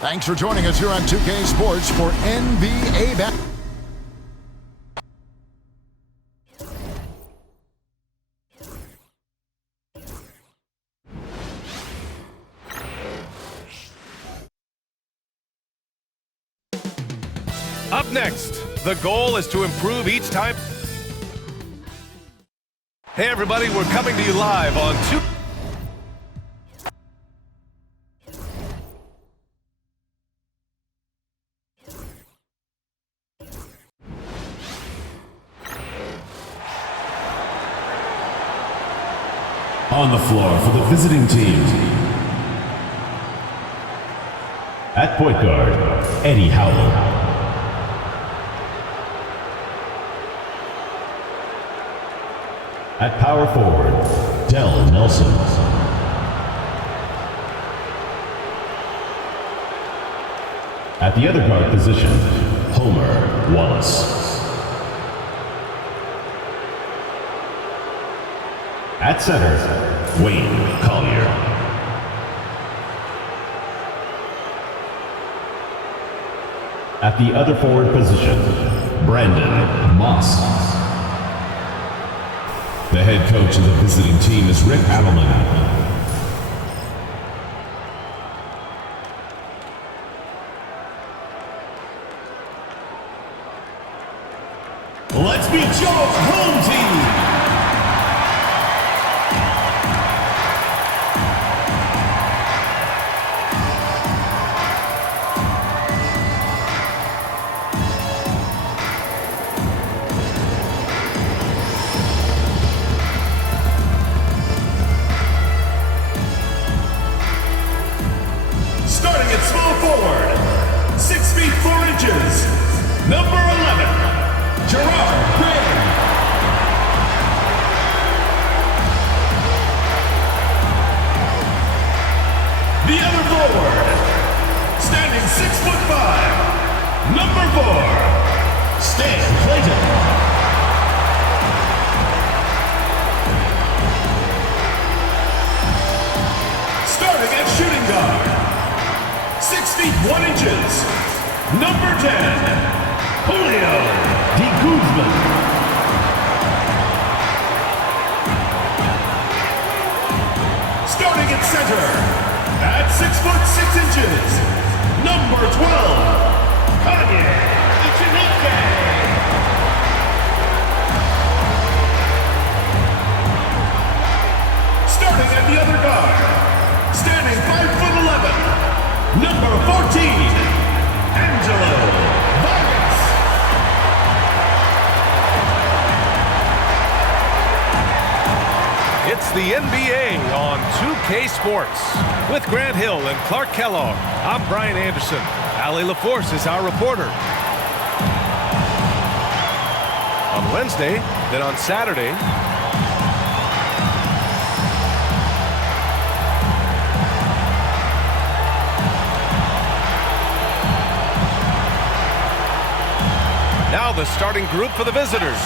Thanks for joining us here on 2K Sports for NBA basketball. Up next, the goal is to improve each time. Hey everybody, we're coming to you live on 2. On the floor for the visiting team. At point guard, Eddie Howell. At power forward, Dell Nelson. At the other guard position, Homer Wallace. At center, Wayne Collier. At the other forward position, Brandon Moss. The head coach of the visiting team is Rick Adelman. Let's meet your home team. Starting at small forward, 6 feet 4 inches, number 11, Gerard Gray. The other forward, standing 6'5", number 4, Stan Clayton. Starting at shooting guard, 6 feet 1 inches, number 10, Julio de Guzman. Starting at center, at 6 foot 6 inches, number 12, Kanye Echenique. Starting at the other guard, standing 5'11", number 14, Angelo Vargas. It's the NBA on 2K Sports. With Grant Hill and Clark Kellogg, I'm Brian Anderson. Allie LaForce is our reporter. On Wednesday, then on Saturday, now the starting group for the visitors.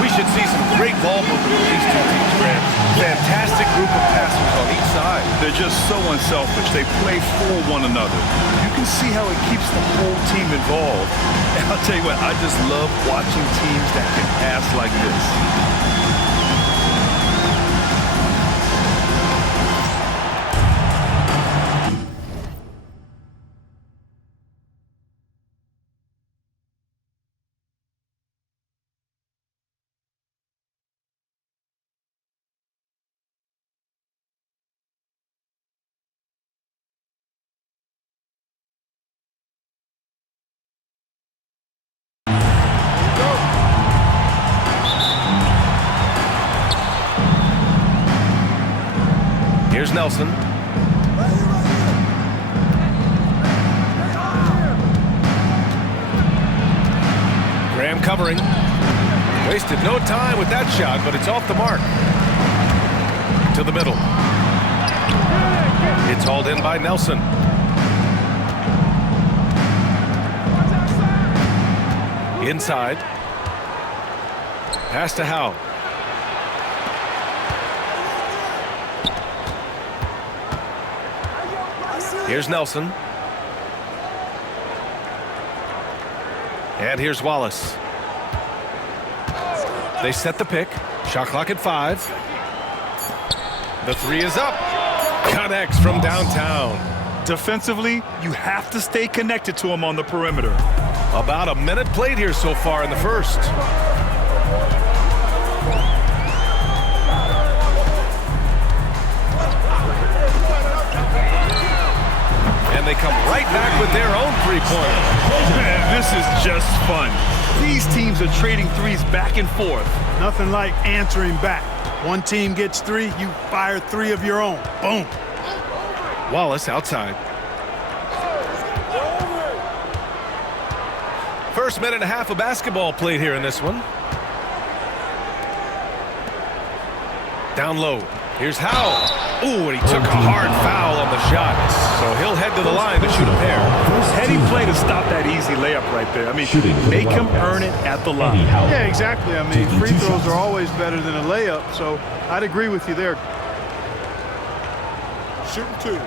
We should see some great ball movement from these two teams, Grant. Fantastic group of passers on each side. They're just so unselfish. They play for one another. You can see how it keeps the whole team involved. And I'll tell you what, I just love watching teams that can pass like this. Here's Nelson. Graham covering. Wasted no time with that shot, but it's off the mark. To the middle. It's hauled in by Nelson. Inside. Pass to Howe. Here's Nelson. And here's Wallace. They set the pick. Shot clock at 5. The 3 is up. Connects from downtown. Defensively, you have to stay connected to him on the perimeter. About a minute played here so far in the first. And they come right back with their own three-pointer. Man, this is just fun. These teams are trading threes back and forth. Nothing like answering back. One team gets 3, you fire 3 of your own. Boom. Wallace outside. First minute and a half of basketball played here in this one. Down low. Here's Howe. Ooh, and he took a hard foul on the shot. So he'll head to the line to shoot a pair. Heady play to stop that easy layup right there. I mean, make him earn it at the line. Yeah, exactly. I mean, free throws are always better than a layup, so I'd agree with you there. Shooting 2.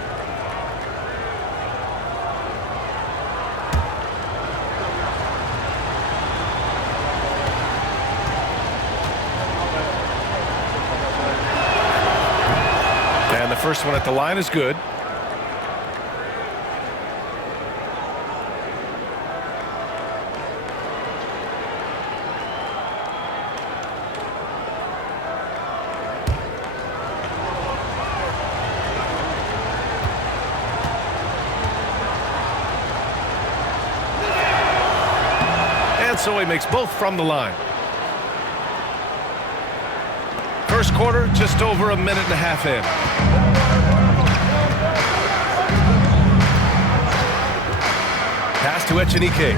And the first one at the line is good. And so he makes both from the line. First quarter, just over a minute and a half in. Pass to Echenike.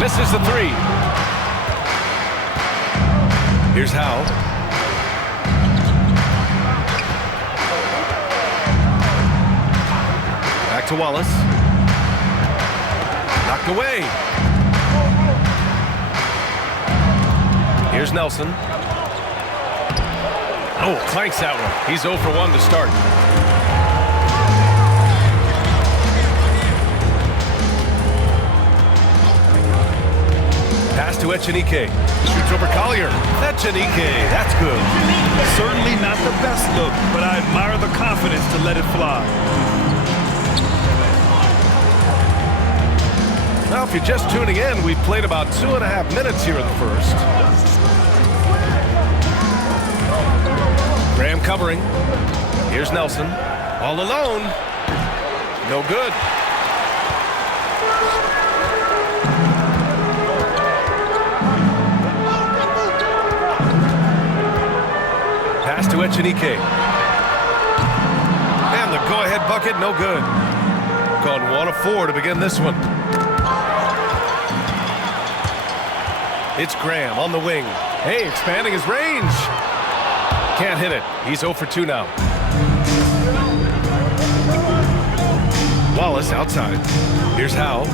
Misses the 3. Here's Howe. Back to Wallace. Knocked away. Here's Nelson. Oh, clanks that one. He's 0 for 1 to start. Pass to Echenike. Shoots over Collier. Echenike, that's good. Certainly not the best look, but I admire the confidence to let it fly. Now, if you're just tuning in, we've played about 2.5 minutes here in the first. Graham covering. Here's Nelson. All alone. No good. Pass to Echenike. And the go-ahead bucket, no good. Gone 1 of 4 to begin this one. It's Graham on the wing. Hey, expanding his range. Can't hit it. He's 0 for 2 now. Wallace outside. Here's Howe.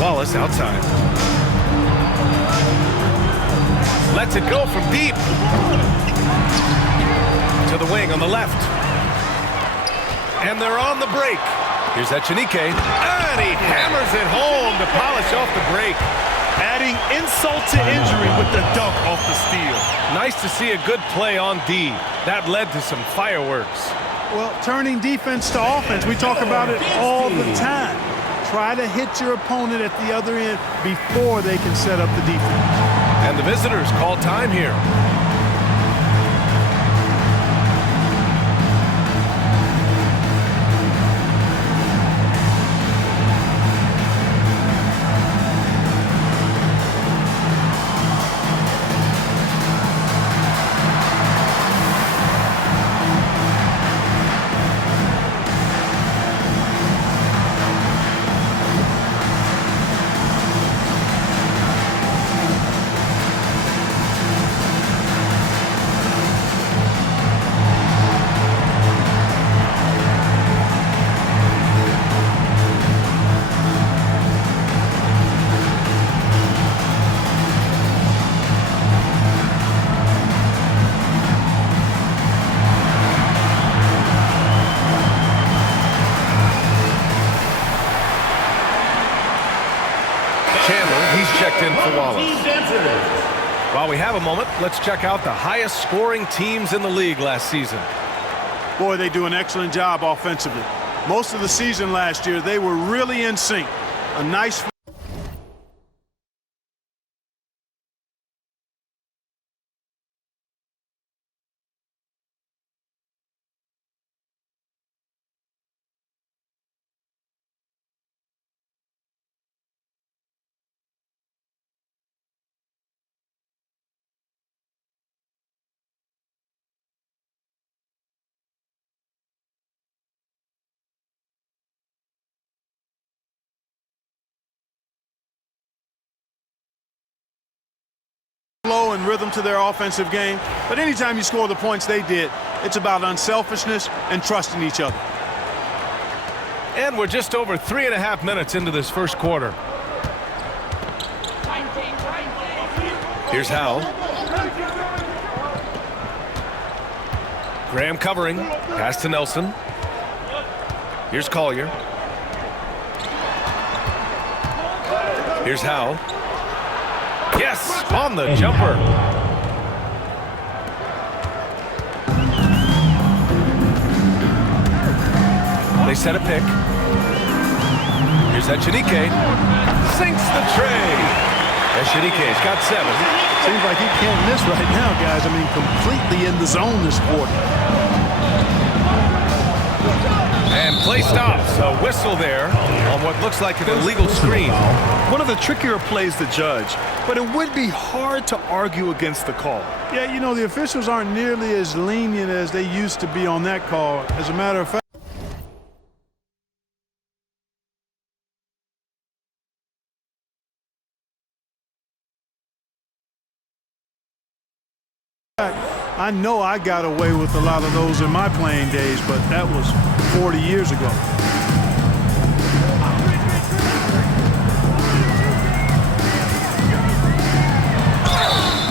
Wallace outside. Lets it go from deep. To the wing on the left. And they're on the break. Here's Echenike. And he hammers it home to polish off the break. Adding insult to injury with the dunk off the steal. Nice to see a good play on D. That led to some fireworks. Well, turning defense to offense, we talk about it all the time. Try to hit your opponent at the other end before they can set up the defense. And the visitors call time here. Wallace. While we have a moment, let's check out the highest scoring teams in the league last season. Boy, they do an excellent job offensively. Most of the season last year, they were really in sync. A nice flow and rhythm to their offensive game. But anytime you score the points they did, it's about unselfishness and trusting each other. And we're just over 3.5 minutes into this first quarter. Here's Howell. Graham covering. Pass to Nelson. Here's Collier. Here's Howell. Yes, on the jumper. They set a pick. Here's Echenike. Sinks the tray. Echenike's got 7. Seems like he can't miss right now, guys. I mean, completely in the zone this quarter. And play stops. A whistle there on what looks like an illegal screen. One of the trickier plays to judge, but it would be hard to argue against the call. Yeah, you know, the officials aren't nearly as lenient as they used to be on that call. As a matter of fact, I know I got away with a lot of those in my playing days, but that was 40 years ago.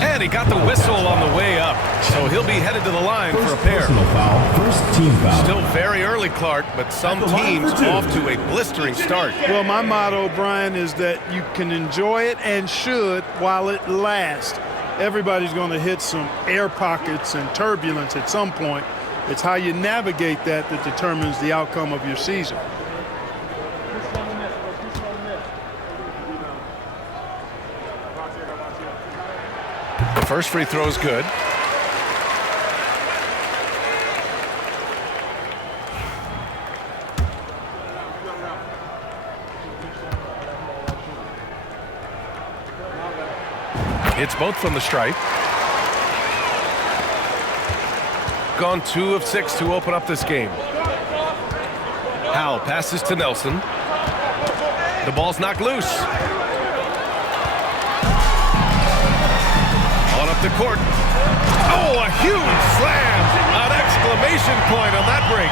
And he got the whistle on the way up, so he'll be headed to the line for a pair. Personal foul. First team foul. Still very early, Clark, but some teams off to a blistering start. Well, my motto, Brian, is that you can enjoy it and should while it lasts. Everybody's going to hit some air pockets and turbulence at some point. It's how you navigate that determines the outcome of your season. The first free throw is good. It's both from the stripe. Gone 2 of 6 to open up this game. Howell passes to Nelson. The ball's knocked loose. On up the court. Oh, a huge slam! An exclamation point on that break.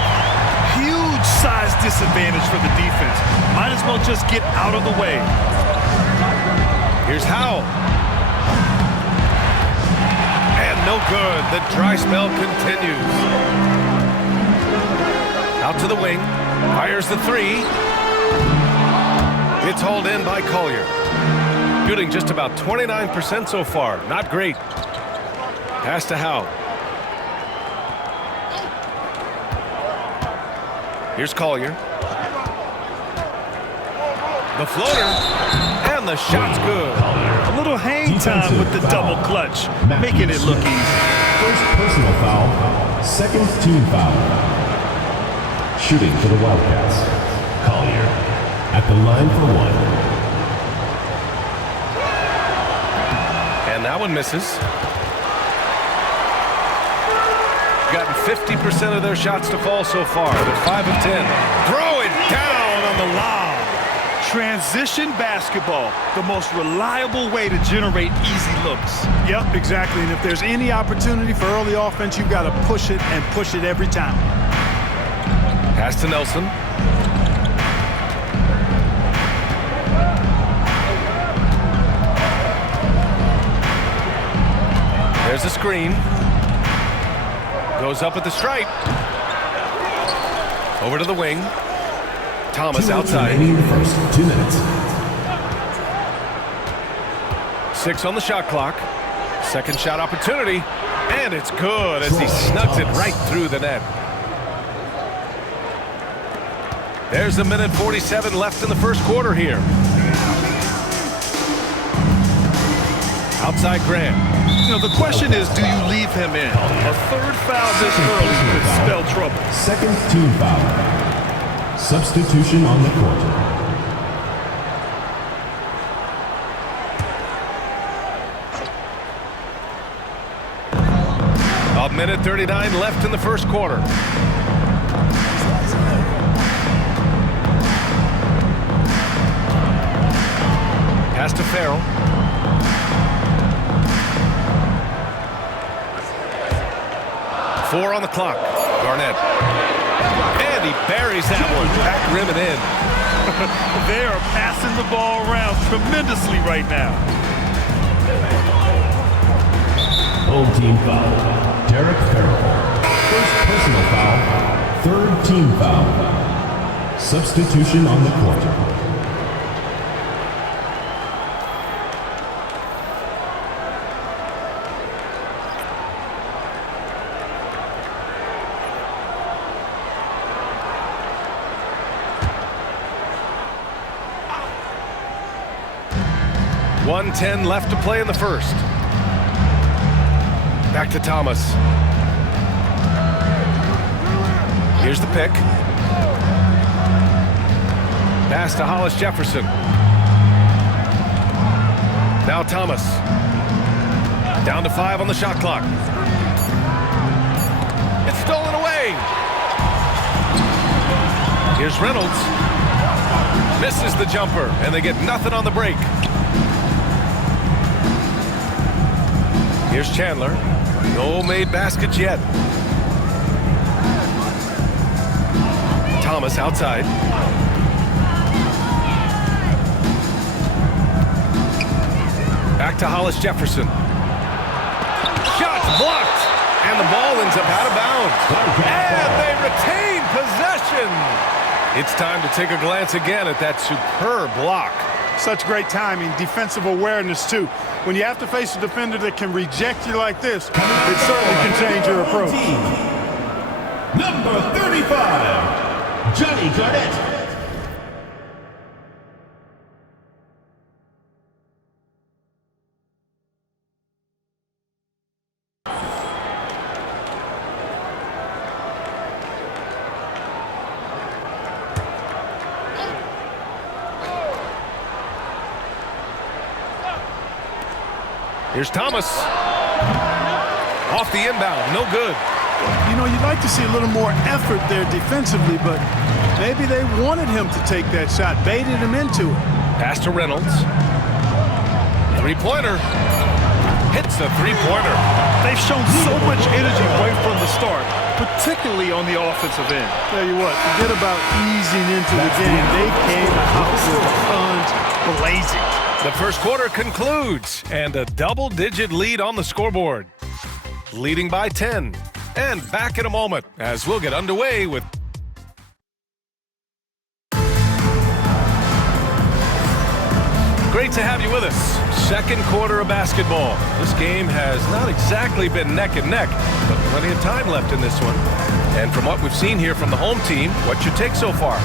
Huge size disadvantage for the defense. Might as well just get out of the way. Here's Howell. No good. The dry spell continues. Out to the wing. Fires the 3. It's hauled in by Collier. Shooting just about 29% so far. Not great. Pass to Howell. Here's Collier. The floater. And the shot's good. A little hang time with the double clutch, making it look easy. First personal foul. Second team foul. Shooting for the Wildcats. Collier at the line for 1. And that one misses. Gotten 50% of their shots to fall so far. They're 5 of 10. Throw it down on the lob. Transition basketball, the most reliable way to generate easy looks. Yep, exactly. And if there's any opportunity for early offense, you've got to push it and push it every time. Pass to Nelson. There's a screen. Goes up at the stripe. Over to the wing. Thomas outside. In the first 2 minutes. 6 on the shot clock. Second shot opportunity, and it's good as he snugs it right through the net. There's a minute 47 left in the first quarter here. Outside Grant. You know, the question is, do you leave him in? A third foul this early could spell trouble. Second team foul. Substitution on the court. A minute 39 left in the first quarter. Pass to Farrell. Four on the clock. Garnett. And he buries that one. Back rim and in. They are passing the ball around tremendously right now. Home team foul. Derek Farrell. First personal foul. Third team foul. Substitution on the court. .110 left to play in the first. Back to Thomas. Here's the pick. Pass to Hollis Jefferson. Now Thomas. Down to 5 on the shot clock. It's stolen away. Here's Reynolds. Misses the jumper, and they get nothing on the break. Here's Chandler. No made baskets yet. Thomas outside. Back to Hollis Jefferson. Shot blocked. And the ball ends up out of bounds. And they retain possession. It's time to take a glance again at that superb block. Such great timing, defensive awareness, too. When you have to face a defender that can reject you like this, it certainly can change your approach. Number 35, Johnny Garnett. Here's Thomas. Off the inbound, no good. You know, you'd like to see a little more effort there defensively, but maybe they wanted him to take that shot, baited him into it. Pass to Reynolds. Three-pointer. Hits the three-pointer. They've shown so much energy right from the start, particularly on the offensive end. Tell you what, forget about easing into the game. They came out with guns blazing. The first quarter concludes, and a double-digit lead on the scoreboard. Leading by 10. And back in a moment as we'll get underway with... Great to have you with us. Second quarter of basketball. This game has not exactly been neck and neck, but plenty of time left in this one. And from what we've seen here from the home team, what's your take so far?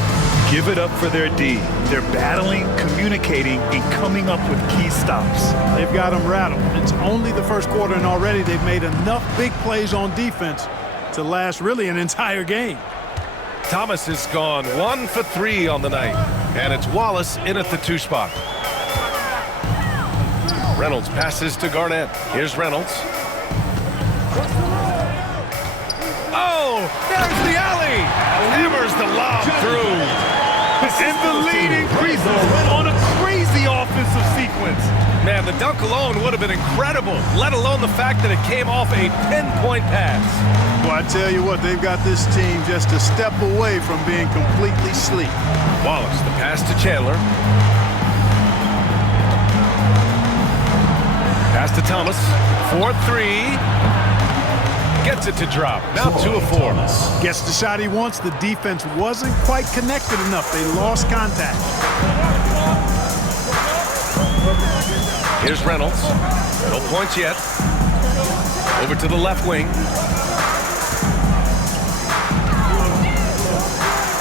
Give it up for their D. They're battling, communicating, and coming up with key stops. They've got them rattled. It's only the first quarter, and already they've made enough big plays on defense to last really an entire game. Thomas has gone 1 for 3 on the night, and it's Wallace in at the 2 spot. Reynolds passes to Garnett. Here's Reynolds. Oh, there's the alley. Hammers the lob through. And the lead increases on a crazy offensive sequence. Man, the dunk alone would have been incredible, let alone the fact that it came off a 10-point pass. Well, I tell you what, they've got this team just a step away from being completely asleep. Wallace, the pass to Chandler. Pass to Thomas. 4-3. Gets it to drop. Now 2 of 4. Gets the shot he wants. The defense wasn't quite connected enough. They lost contact. Here's Reynolds. No points yet. Over to the left wing.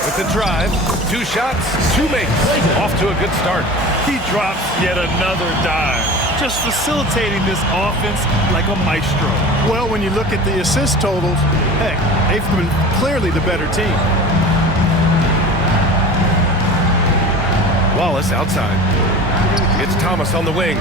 With the drive. 2 shots, 2 makes. Off to a good start. He drops yet another dive. Just facilitating this offense like a maestro. Well, when you look at the assist totals, heck, they've been clearly the better team. Wallace outside. It's Thomas on the wing.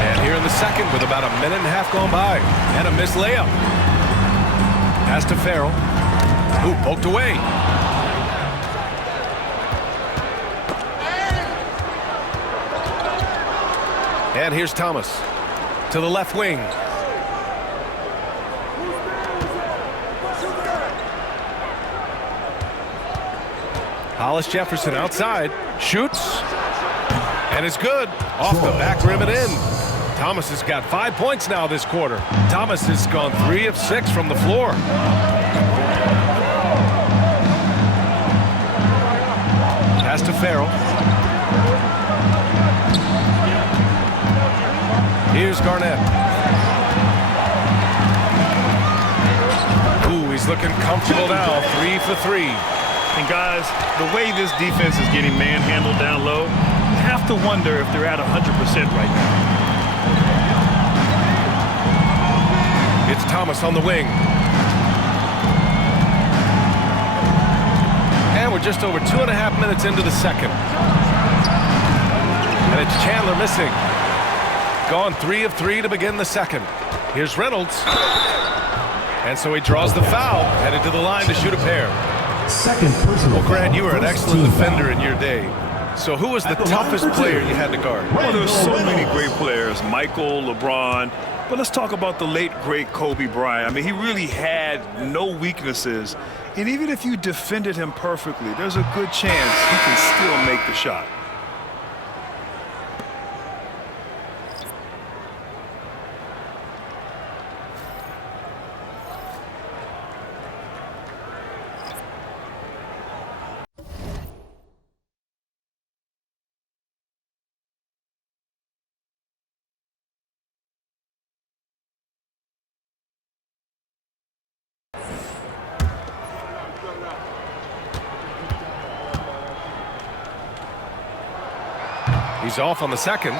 And here in the second with about a minute and a half gone by. And a missed layup. Pass to Farrell. Ooh, poked away. And here's Thomas to the left wing. Hollis Jefferson outside, shoots, and it's good. Off the back rim and in. Thomas has got 5 points now this quarter. Thomas has gone 3 of 6 from the floor. Pass to Farrell. Here's Garnett. Ooh, he's looking comfortable now. 3 for 3. And guys, the way this defense is getting manhandled down low, you have to wonder if they're at 100% right now. It's Thomas on the wing. And we're just over 2.5 minutes into the second. And it's Chandler missing. Gone 3 of 3 to begin the second. Here's Reynolds. And so he draws the foul, headed to the line to shoot a pair. Second personal. Well, Grant, you were an First excellent team defender foul. in your day. So who was the toughest player you had to guard? Well, there's so many great players, Michael, LeBron, but let's talk about the late, great Kobe Bryant. I mean, he really had no weaknesses, and even if you defended him perfectly, there's a good chance he can still make the shot. He's off on the second.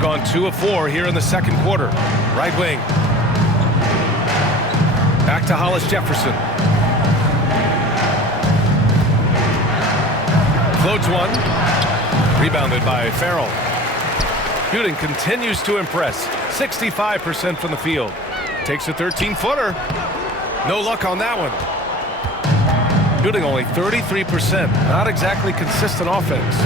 Gone 2 of 4 here in the second quarter. Right wing. Back to Hollis Jefferson. Floats one. Rebounded by Farrell. Shooting continues to impress. 65% from the field. Takes a 13-footer. No luck on that one. Shooting only 33%. Not exactly consistent offense.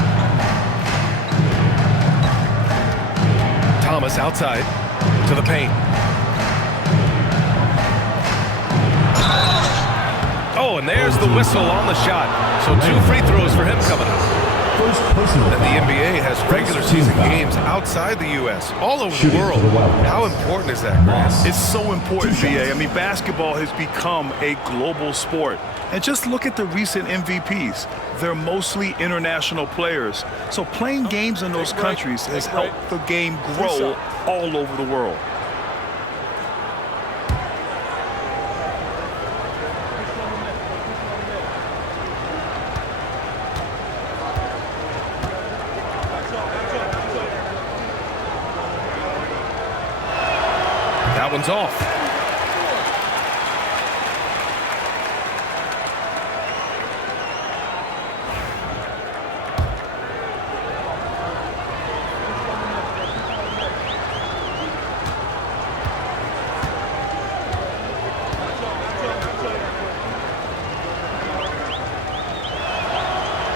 Thomas outside to the paint. Oh, and there's the whistle on the shot. So 2 free throws for him coming up. First personal. And the NBA has regular season games outside the U.S., all over the world. How important is that, Grant? It's so important, VA. I mean, basketball has become a global sport. And just look at the recent MVPs. They're mostly international players. So playing games in those countries has helped the game grow all over the world. That one's off.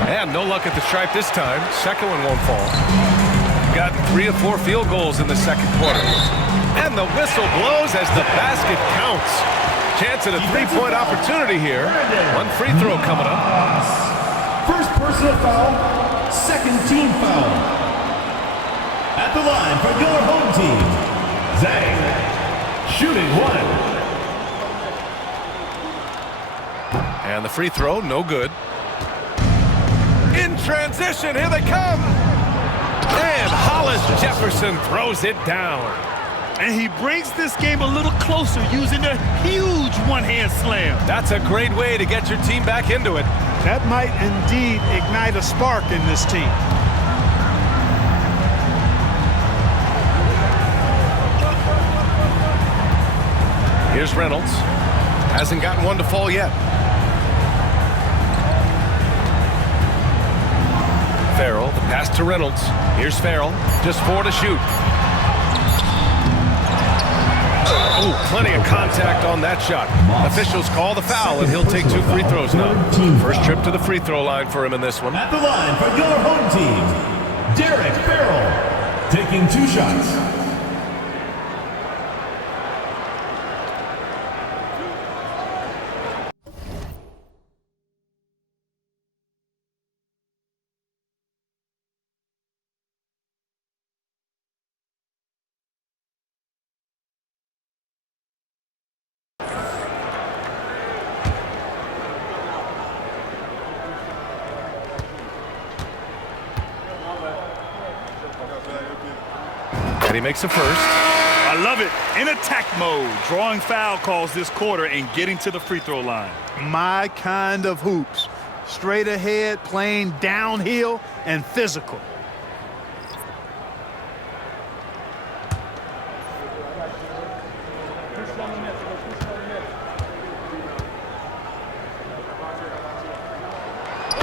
And no luck at the stripe this time. Second one won't fall. Got 3 of 4 field goals in the second quarter. And the whistle blows as the basket counts. Chance at a 3-point opportunity here. 1 free throw coming up. First personal foul. Second team foul. At the line for your home team, Zhang. Shooting 1. And the free throw, no good. In transition, here they come. And Hollis Jefferson throws it down. And he brings this game a little closer using a huge one-hand slam. That's a great way to get your team back into it. That might indeed ignite a spark in this team. Here's Reynolds. Hasn't gotten one to fall yet. Farrell, the pass to Reynolds. Here's Farrell, just 4 to shoot. Oh, plenty of contact on that shot. Officials call the foul, and he'll take 2 free throws now. First trip to the free throw line for him in this one. At the line for your home team, Derek Farrell, taking 2 shots. And he makes a first. I love it. In attack mode, drawing foul calls this quarter and getting to the free throw line. My kind of hoops. Straight ahead, playing downhill, and physical.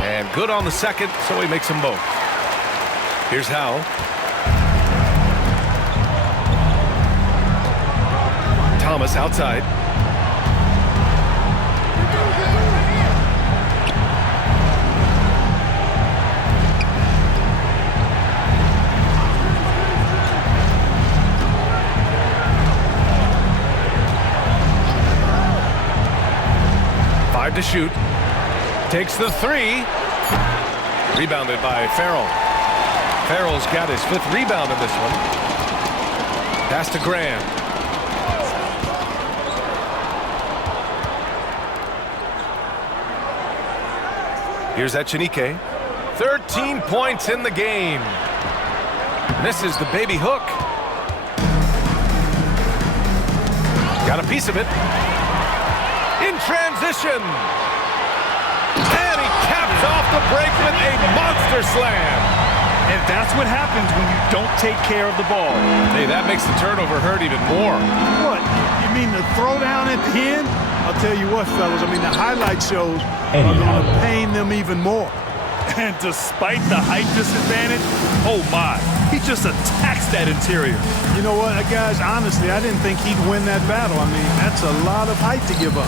And good on the second, so he makes them both. Here's Howe. Thomas outside. Five to shoot. Takes the 3. Rebounded by Farrell. Farrell's got his 5th rebound in this one. Pass to Graham. Here's Echenike. 13 points in the game. Misses the baby hook. Got a piece of it. In transition. And he caps off the break with a monster slam. And that's what happens when you don't take care of the ball. Hey, that makes the turnover hurt even more. What? You mean the throwdown at the end? I'll tell you what, fellas. I mean, the highlight shows are going to pain them even more. And despite the height disadvantage, oh my, he just attacks that interior. You know what, guys? Honestly, I didn't think he'd win that battle. I mean, that's a lot of height to give up.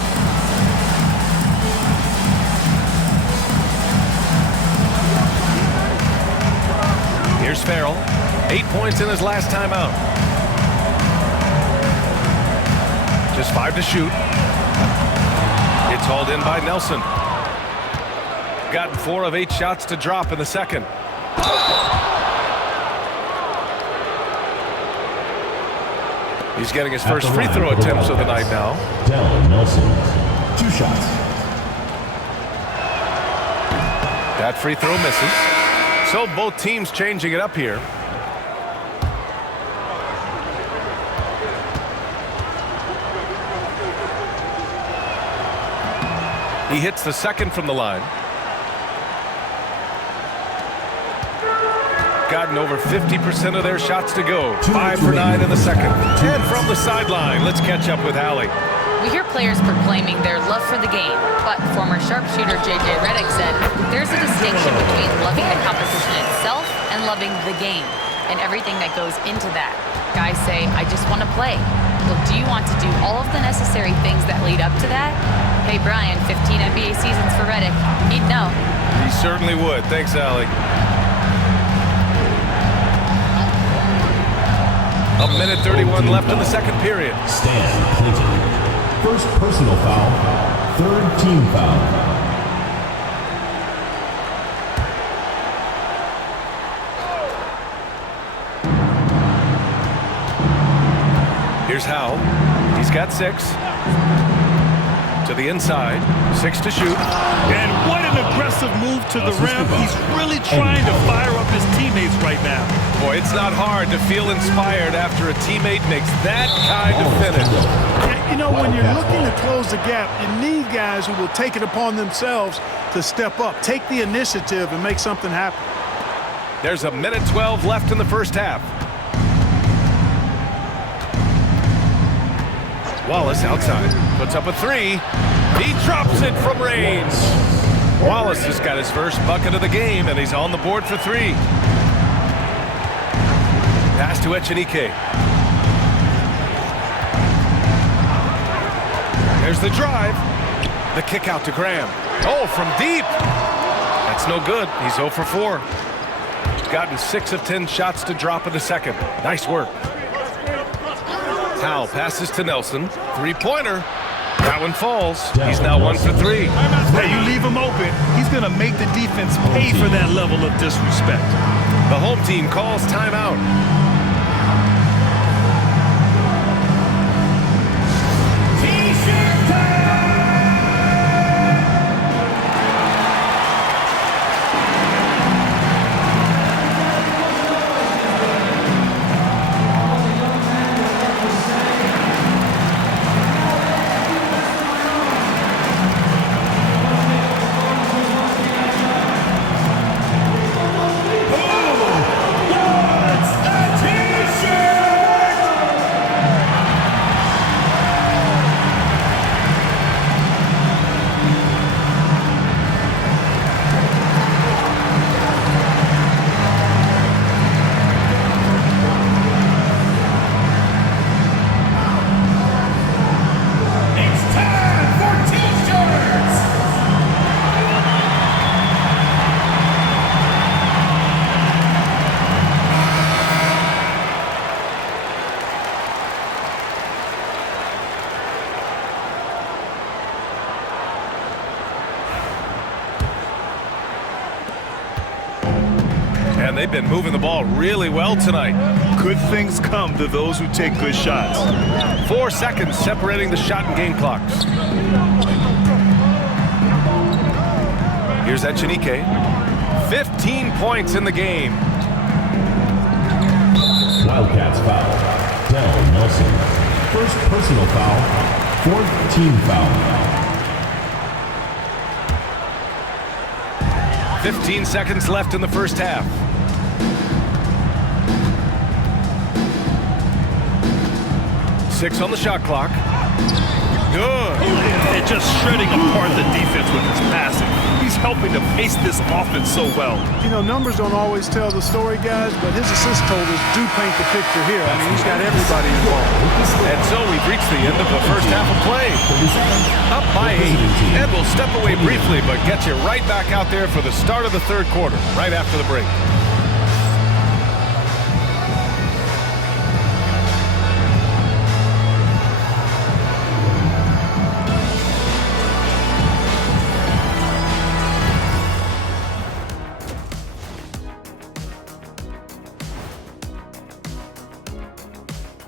Here's Farrell. 8 points in his last time out. Just 5 to shoot. It's hauled in by Nelson. Gotten 4 of 8 shots to drop in the second. He's getting his first free throw attempts of the night now. Nelson, 2 shots. That free throw misses. So both teams changing it up here. He hits the second from the line. Gotten over 50% of their shots to go. 5 for 9 in the second. And from the sideline, let's catch up with Allie. We hear players proclaiming their love for the game, but former sharpshooter J.J. Redick said there's a distinction between loving the competition itself and loving the game and everything that goes into that. Guys say, I just want to play. Well, do you want to do all of the necessary things that lead up to that? Hey, Brian, 15 NBA seasons for Redick. He'd know. He certainly would. Thanks, Allie. A minute 31 left in the second period. Stan Clinton. First personal foul. 3rd team foul. Here's Howe. He's got 6. To the inside. 6 to shoot. And what an aggressive move to the rim. He's really trying to fire up his teammates right now. Boy, it's not hard to feel inspired after a teammate makes that kind of finish. You know, when you're looking to close the gap, you need guys who will take it upon themselves to step up, take the initiative, and make something happen. There's a minute 12 left in the first half. Wallace outside, puts up a 3. He drops it from range. Wallace has got his first bucket of the game, and he's on the board for 3. Pass to Echenike. There's the drive. The kick out to Graham. Oh, from deep. That's no good. He's 0 for 4. He's gotten 6 of 10 shots to drop in the second. Nice work. Howell passes to Nelson. 3-pointer. That one falls. He's now 1 for 3. Hey, you leave him open, he's going to make the defense pay for that level of disrespect. The home team calls timeout. And they've been moving the ball really well tonight. Good things come to those who take good shots. 4 seconds separating the shot and game clocks. Here's Echenike. 15 points in the game. Wildcats foul. Dell Nelson. First personal foul. 4th team foul. 15 seconds left in the first half. Six on the shot clock. Good. And just shredding apart the defense with his passing. He's helping to pace this offense so well. You know, numbers don't always tell the story, guys, but his assist totals do paint the picture here. I mean, he's got everybody involved. And so we've reached the end of the first half of play. Up by 8. Ed will step away briefly, but get you right back out there for the start of the third quarter, right after the break.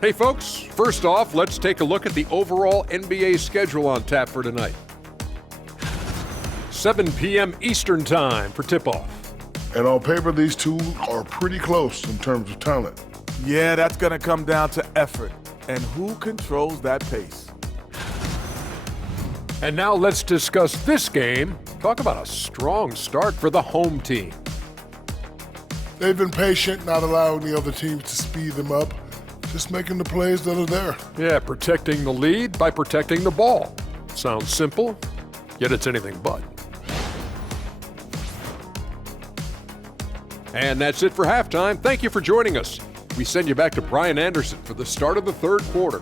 Hey folks, first off, let's take a look at the overall NBA schedule on tap for tonight. 7 p.m. Eastern Time for tip-off. And on paper, these two are pretty close in terms of talent. Yeah, that's going to come down to effort and who controls that pace. And now let's discuss this game. Talk about a strong start for the home team. They've been patient, not allowing the other teams to speed them up. Just making the plays that are there. Yeah, protecting the lead by protecting the ball. Sounds simple, yet it's anything but. And that's it for halftime. Thank you for joining us. We send you back to Brian Anderson for the start of the third quarter.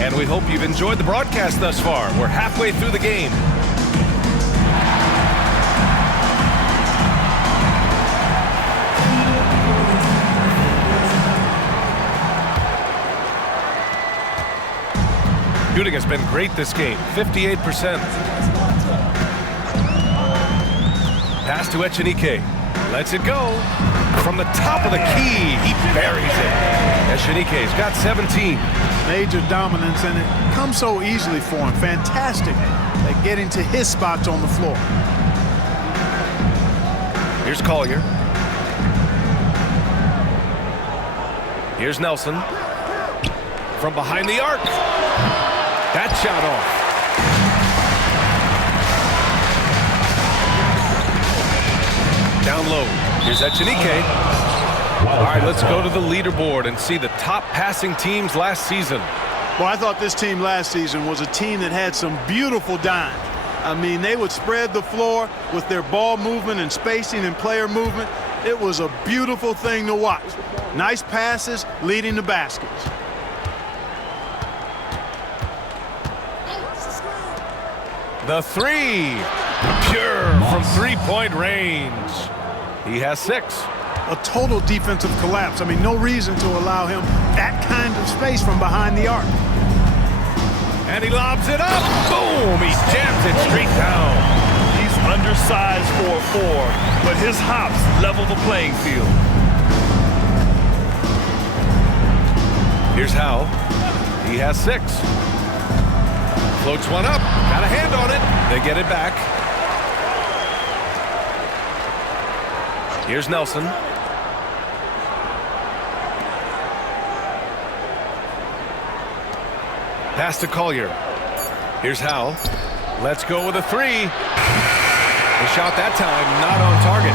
And we hope you've enjoyed the broadcast thus far. We're halfway through the game. Shooting has been great this game, 58%. Pass to Echenike. Lets it go. From the top of the key, he buries it. Echenike's got 17. Major dominance, and it comes so easily for him. Fantastic at getting to his spots on the floor. Here's Collier. Here's Nelson. From behind the arc. That shot off. Down low. Here's Echenike. All right, let's go to the leaderboard and see the top passing teams last season. Well, I thought this team last season was a team that had some beautiful dimes. I mean, they would spread the floor with their ball movement and spacing and player movement. It was a beautiful thing to watch. Nice passes leading to baskets. The three. Pure from three-point range. He has 6. A total defensive collapse. I mean, no reason to allow him that kind of space from behind the arc. And he lobs it up. Boom! He jams it straight down. He's undersized for a 4, but his hops level the playing field. Here's Howe. He has 6. Floats one up. Got a hand on it. They get it back. Here's Nelson. Pass to Collier. Here's Howe. Let's go with a 3. The shot that time not on target.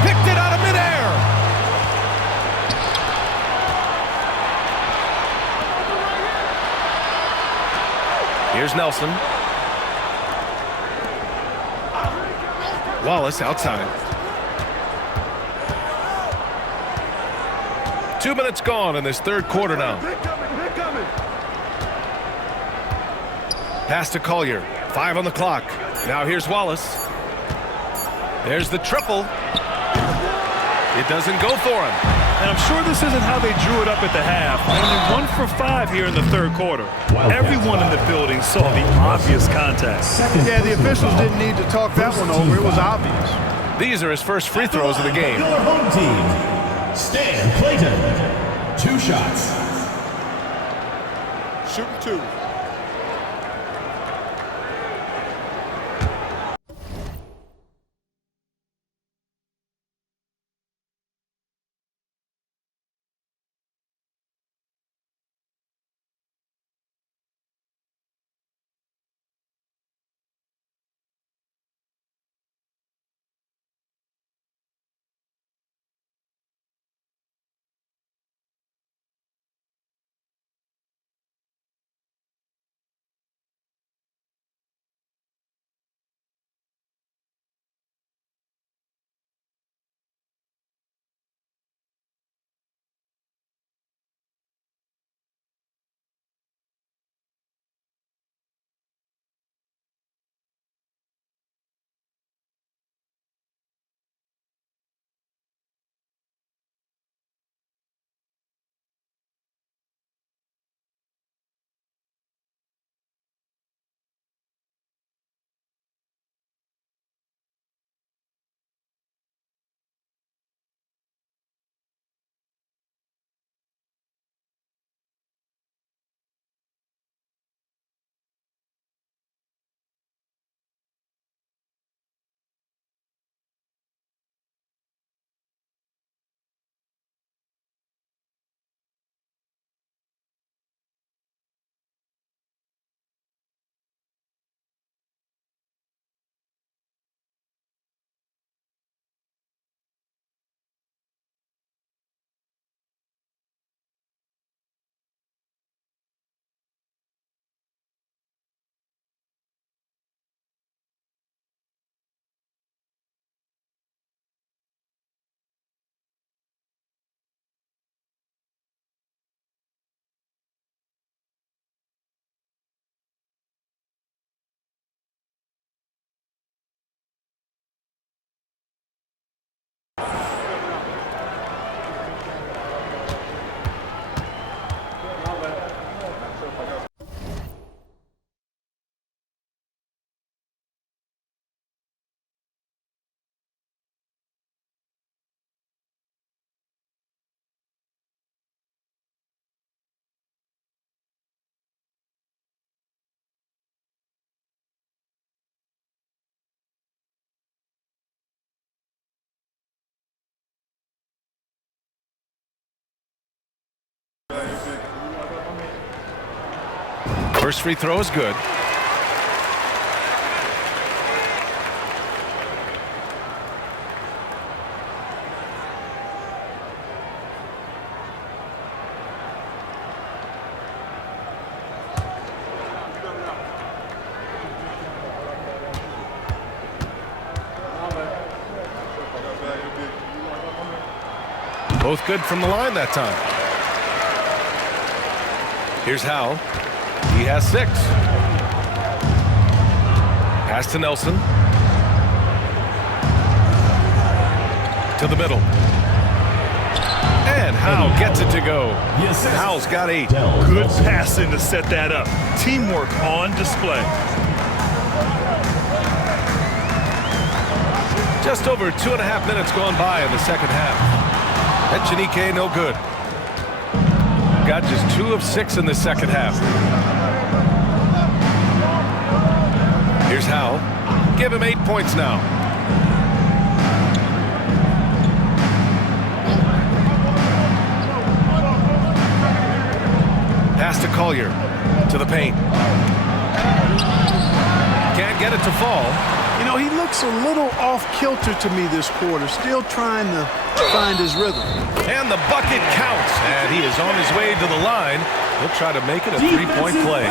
Picked it out of midair. Here's Nelson. Wallace outside. 2 minutes gone in this third quarter now. Pass to Collier. 5 on the clock. Now here's Wallace. There's the triple. It doesn't go for him. And I'm sure this isn't how they drew it up at the half. Only 1 for 5 here in the third quarter. Everyone in the building saw the obvious contact. Yeah, the officials didn't need to talk that one over. It was obvious. These are his first free throws of the game. Your home team, Stan Clayton. 2 shots. Shooting 2. First free throw is good. Both good from the line that time. Here's Howell. He has 6. Pass to Nelson. To the middle. And Howell gets it to go. Howell's got 8. Good passing to set that up. Teamwork on display. Just over 2.5 minutes gone by in the second half. Echenike no good. Got just 2 of 6 in the second half. Here's Howell. Give him 8 points now. Pass to Collier. To the paint. Can't get it to fall. You know, he looks a little off-kilter to me this quarter, still trying to find his rhythm. And the bucket counts. And he is on his way to the line. He'll try to make it a 3-point play.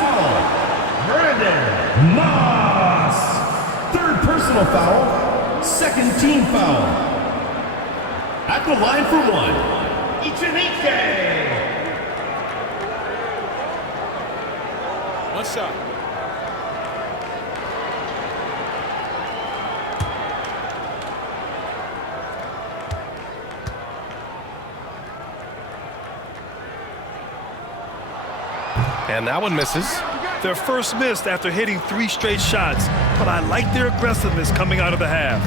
Brandon Moss. 3rd personal foul. 2nd team foul. At the line for 1. One shot. And that one misses. Their first missed after hitting 3 straight shots, but I like their aggressiveness coming out of the half.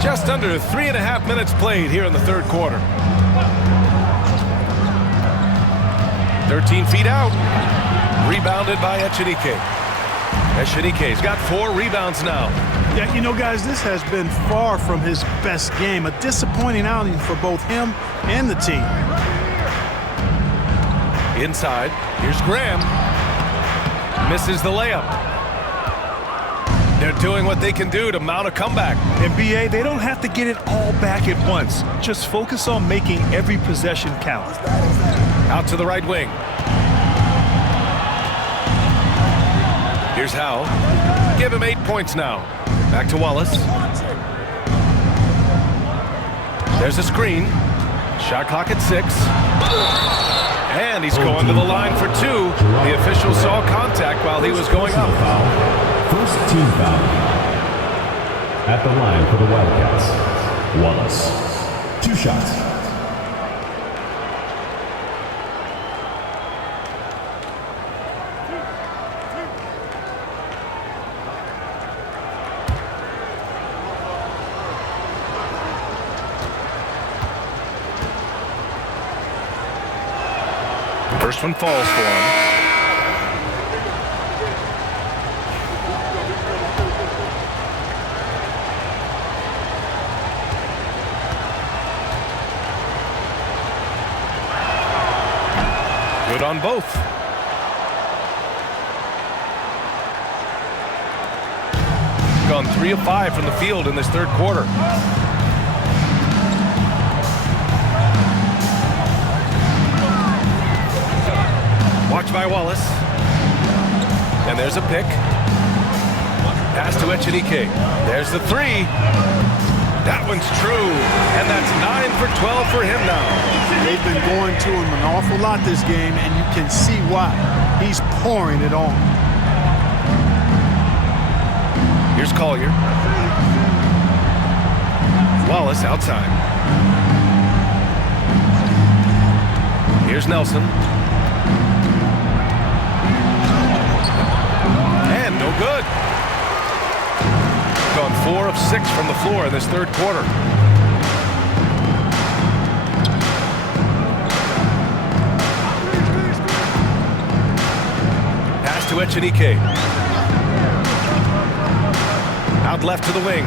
Just under 3.5 minutes played here in the third quarter. 13 feet out. Rebounded by Echenike. Echenike's got 4 rebounds now. Yeah, you know, guys, this has been far from his best game. A disappointing outing for both him and the team. Inside, here's Graham. Misses the layup. They're doing what they can do to mount a comeback. In BA, they don't have to get it all back at once. Just focus on making every possession count. Out to the right wing. Here's Howell. Give him 8 points now. Back to Wallace. There's a screen. Shot clock at 6. And he's going to the line for 2. The official saw contact while he was going up. First team foul. At the line for the Wildcats. Wallace. 2 shots. First one falls for him. Good on both. Gone 3 of 5 from the field in this third quarter. Watch by Wallace. And there's a pick. Pass to Echenike. There's the 3. That one's true. And that's 9 for 12 for him now. They've been going to him an awful lot this game, and you can see why. He's pouring it on. Here's Collier. Wallace outside. Here's Nelson. And no good. Gone 4 of 6 from the floor in this third quarter. Pass to Echenike. Out left to the wing.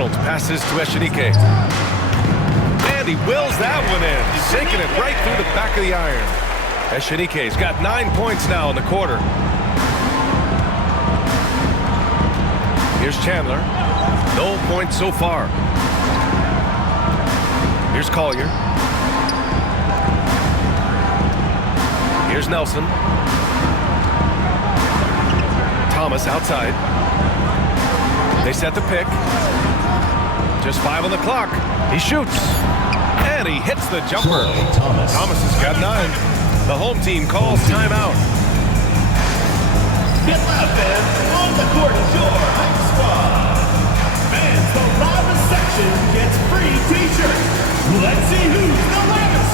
Reynolds passes to Echenike. And he wills that one in, sinking it right through the back of the iron. Echenike's got 9 points now in the quarter. Here's Chandler. No points so far. Here's Collier. Here's Nelson. Thomas outside. They set the pick. Just 5 on the clock. He shoots. And he hits the jumper. Thomas has got 9. The home team calls timeout. Get loud, fans. On the court is your hype squad. Fans, the loudest section gets free t-shirts. Let's see who's the loudest.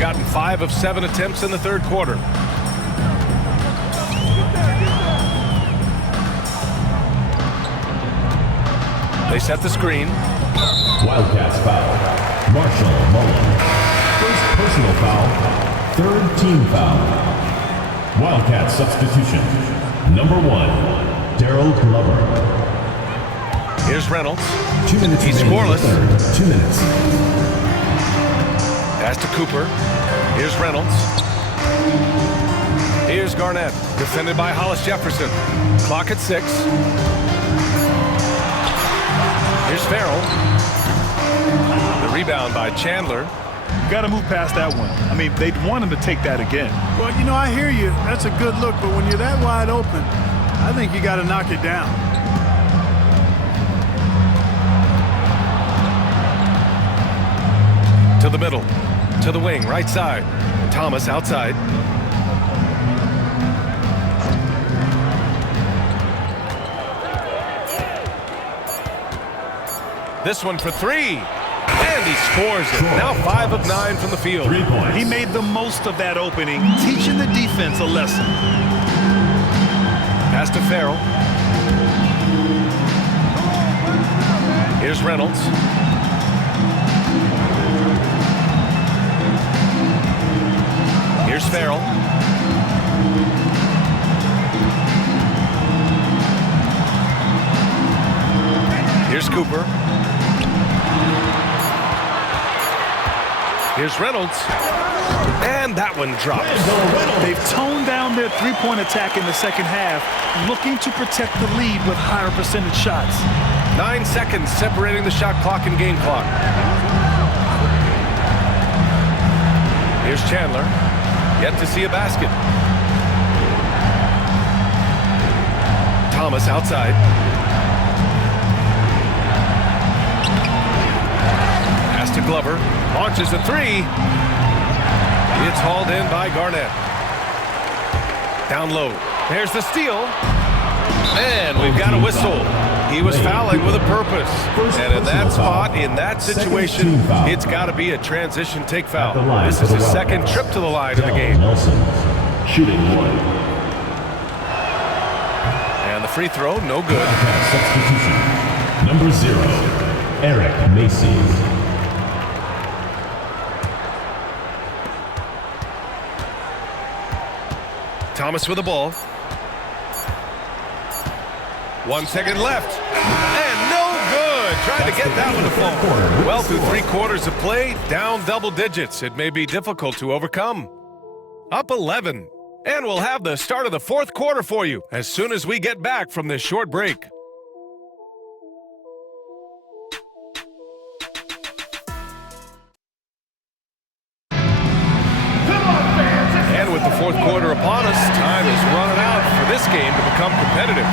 Gotten 5 of 7 attempts in the third quarter. They set the screen. Wildcats foul. Marshall Mullen. First personal foul. Third team foul. Wildcat substitution. Number 1, Daryl Glover. Here's Reynolds. 2 minutes. He's scoreless. 2 minutes. Pass to Cooper. Here's Reynolds. Here's Garnett. Defended by Hollis Jefferson. Clock at 6. Here's Farrell. The rebound by Chandler. Got to move past that one. I mean, they'd want him to take that again. Well, you know, I hear you. That's a good look, but when you're that wide open, I think you got to knock it down. To the middle. To the wing, right side. Thomas outside. This one for 3. And he scores it. Now 5 of 9 from the field. 3 points. He made the most of that opening, teaching the defense a lesson. Pass to Farrell. Here's Reynolds. Here's Farrell. Here's Cooper. Here's Reynolds. And that one drops. They've toned down their three-point attack in the second half, looking to protect the lead with higher percentage shots. 9 seconds separating the shot clock and game clock. Here's Chandler. Yet to see a basket. Thomas outside. Pass to Glover. Launches a 3. It's hauled in by Garnett. Down low. There's the steal. And we've got a whistle. He was fouling with a purpose. And in that spot, in that situation, it's got to be a transition take foul. This is his second trip to the line in the game. Nelson, shooting 1. And the free throw, no good. Substitution. Number 0, Eric Macy. Thomas with the ball. 1 second left. And no good. Trying to get that one to fall. Well, through 3 quarters of play, down double digits. It may be difficult to overcome. Up 11. And we'll have the start of the 4th quarter for you as soon as we get back from this short break. And with the 4th quarter upon us, time is running out for this game to become competitive.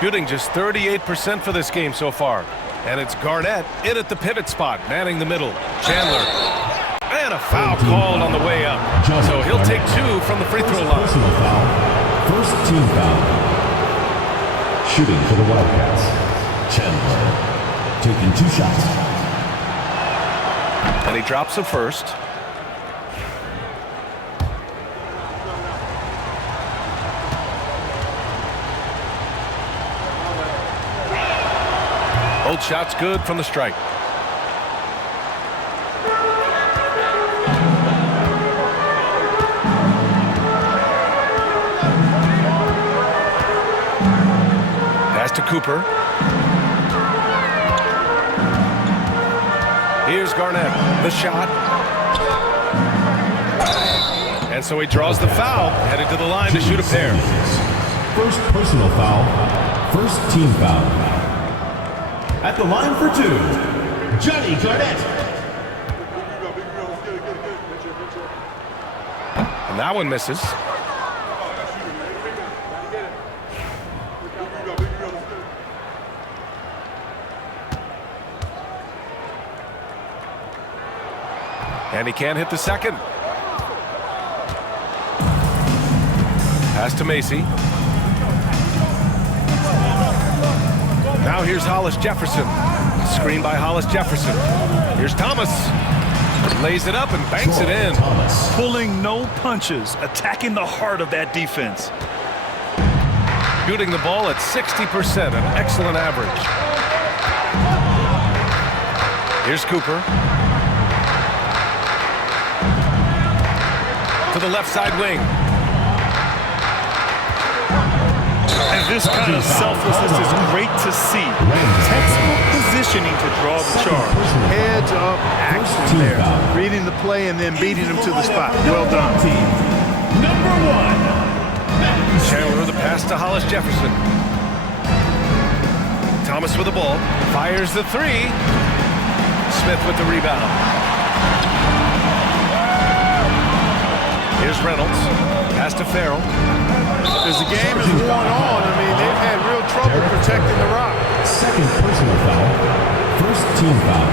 Shooting just 38% for this game so far. And it's Garnett in at the pivot spot, manning the middle. Chandler. And a foul called on the way up. So he'll take 2 from the free throw line. Personal foul. First team foul. Shooting for the Wildcats. Chandler. Taking 2 shots. And he drops the first. Both shots good from the strike. Pass to Cooper. Here's Garnett. The shot. And so he draws the foul, headed to the line to shoot a pair. First personal foul. First team foul. At the line for 2, Johnny Garnett. And that one misses. And he can't hit the second. Pass to Macy. Now here's Hollis Jefferson. Screen by Hollis Jefferson. Here's Thomas. Lays it up and banks it in. Pulling no punches, attacking the heart of that defense. Shooting the ball at 60%, an excellent average. Here's Cooper. To the left side wing. And this kind of selflessness is great to see. Textbook positioning to draw the charge. Heads up action there. Reading the play and then beating him to the spot. Well done. Number 1. Chandler the pass to Hollis Jefferson. Thomas with the ball. Fires the 3. Smith with the rebound. Here's Reynolds. Pass to Farrell. As the game is going on, I mean, they've had real trouble protecting the rock. Second personal foul. First team foul.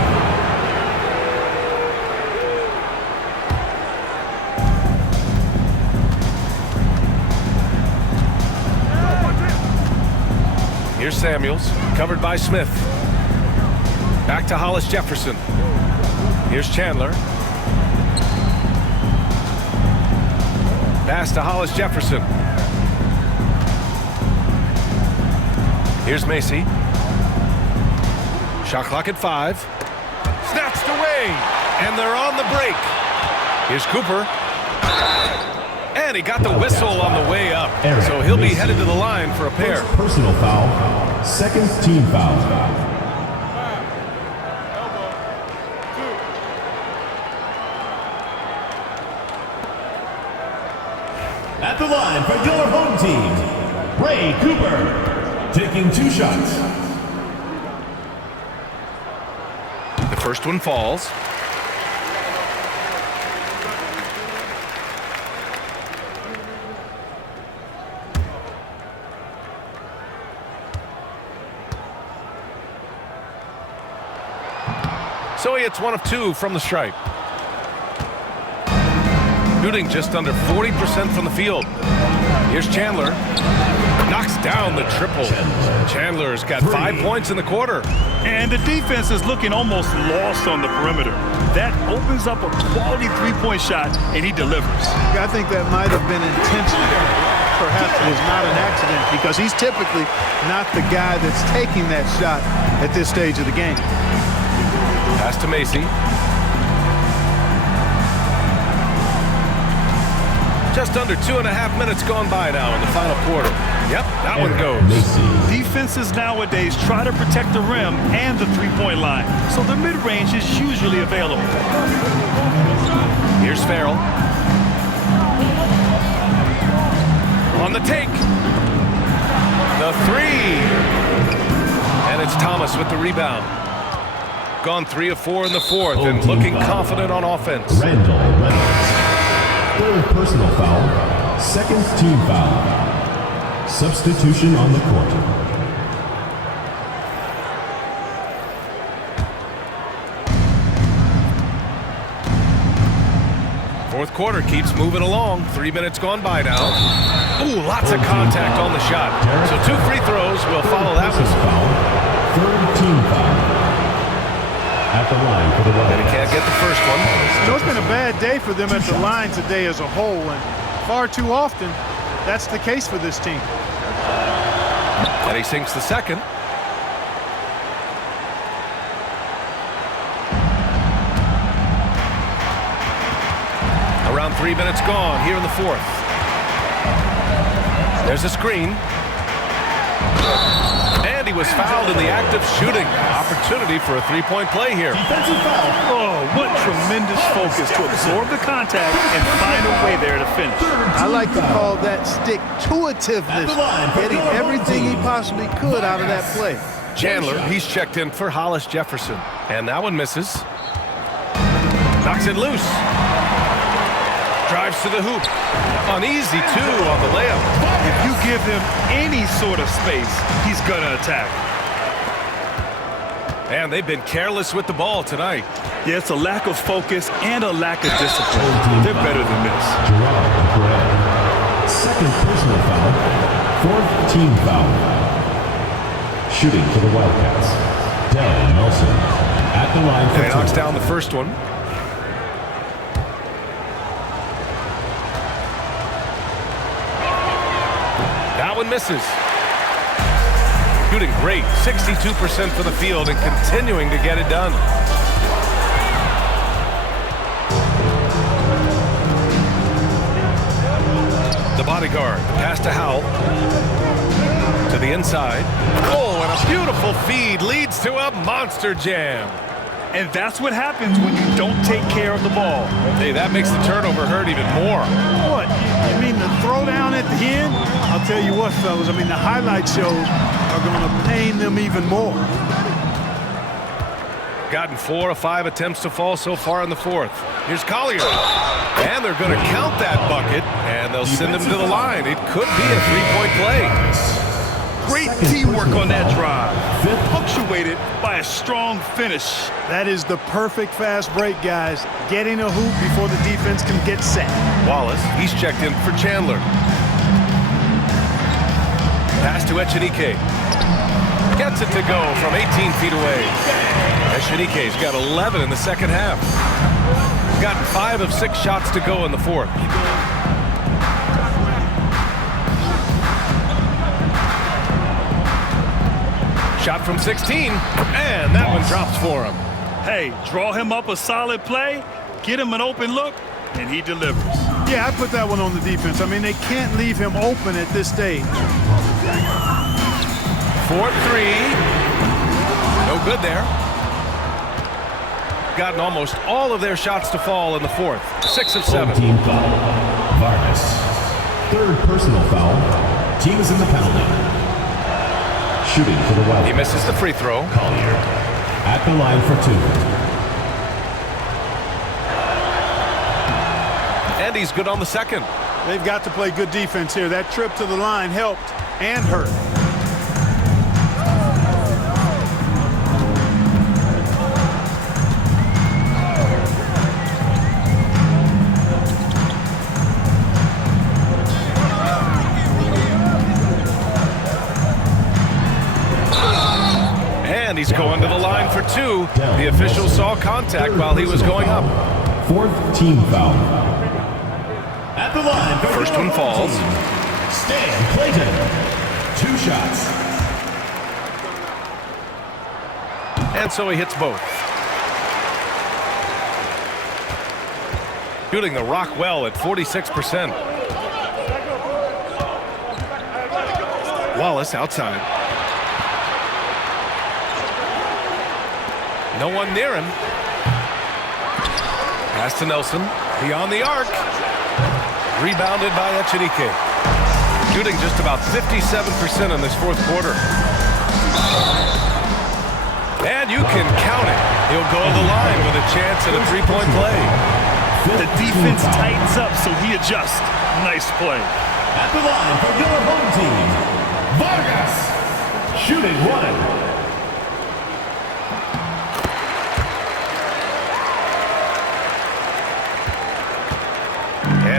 Here's Samuels, covered by Smith. Back to Hollis Jefferson. Here's Chandler. Pass to Hollis Jefferson. Here's Macy. Shot clock at 5. Snatched away. And they're on the break. Here's Cooper. And he got the whistle on the way up. So he'll be headed to the line for a pair. First personal foul. Second team foul. At the line for your home team, Ray Cooper. Taking 2 shots. The first one falls. So he hits 1 of 2 from the stripe. Shooting just under 40% from the field. Here's Chandler. Knocks down the triple. Chandler's got 5 points in the quarter. And the defense is looking almost lost on the perimeter. That opens up a quality 3-point shot, and he delivers. I think that might have been intentional. Perhaps it was not an accident because he's typically not the guy that's taking that shot at this stage of the game. Pass to Macy. Just under 2.5 minutes gone by now in the final quarter. Yep, that one goes. Defenses nowadays try to protect the rim and the 3-point line, so the mid-range is usually available. Here's Farrell. On the take. The 3. And it's Thomas with the rebound. Gone 3 of 4 in the fourth and looking confident on offense. Randall Reynolds. Third personal foul. Second team foul. Substitution on the court. Fourth quarter keeps moving along. 3 minutes gone by now. Ooh, lots of contact on the shot. So 2 free throws will follow that one. Third team foul. At the line for the Wildcats. And he can't get the first one. So it's been a bad day for them at the line today as a whole, and far too often that's the case for this team. And he sinks the second. Around 3 minutes gone here in the fourth. There's a screen. And he was fouled in the act of shooting. Opportunity for a three-point play here. Defensive foul. Oh, what tremendous focus to absorb the contact and find a way there to finish. I like to call that stick-to-itiveness, getting everything he possibly could out of that play. Chandler, he's checked in for Hollis Jefferson. And that one misses. Knocks it loose. Drives to the hoop. Uneasy, too, on the layup. If you give him any sort of space, he's going to attack. And they've been careless with the ball tonight. Yeah, it's a lack of focus and a lack of discipline. They're better than this. Second personal foul. Fourth team foul. Shooting for the Wildcats. Dell Nelson at the line for he knocks down the first one. That one misses. Shooting great, 62% for the field and continuing to get it done. The bodyguard, pass to Howell. To the inside. Oh, and a beautiful feed leads to a monster jam. And that's what happens when you don't take care of the ball. Hey, that makes the turnover hurt even more. What? You mean the throwdown at the end? I'll tell you what, fellas. I mean, the highlight shows are going to pain them even more. Gotten 4 of 5 attempts to fall so far in the fourth. Here's Collier. And they're going to count that bucket, and they'll send him to the line. It could be a three-point play. Great teamwork on that drive, punctuated by a strong finish. That is the perfect fast break, guys. Getting a hoop before the defense can get set. Wallace, he's checked in for Chandler. Pass to Echenike. Gets it to go from 18 feet away. Echenike's got 11 in the second half. Got 5 of 6 shots to go in the fourth. Shot from 16, and that one drops for him. Hey, draw him up a solid play, get him an open look, and he delivers. Yeah, I put that one on the defense. I mean, they can't leave him open at this stage. 4-3. No good there. Gotten almost all of their shots to fall in the fourth. 6 of 7. Team foul. Vargas. Third personal foul. Team is in the penalty. Shooting for the Wildcats. He misses the free throw. Collier at the line for 2. And he's good on the second. They've got to play good defense here. That trip to the line helped and hurt. And he's going to the line for 2. The official saw contact while he was going up. Fourth team foul. At the line. First one falls. Stan Clayton. 2 shots. And so he hits both. Shooting the rock well at 46%. Wallace outside. No one near him. Pass to Nelson. Beyond the arc. Rebounded by Echenike. Shooting just about 57% in this fourth quarter. And you can count it. He'll go to the line with a chance at a three-point play. The defense tightens up, so he adjusts. Nice play. At the line for your home team, Vargas. Shooting 1.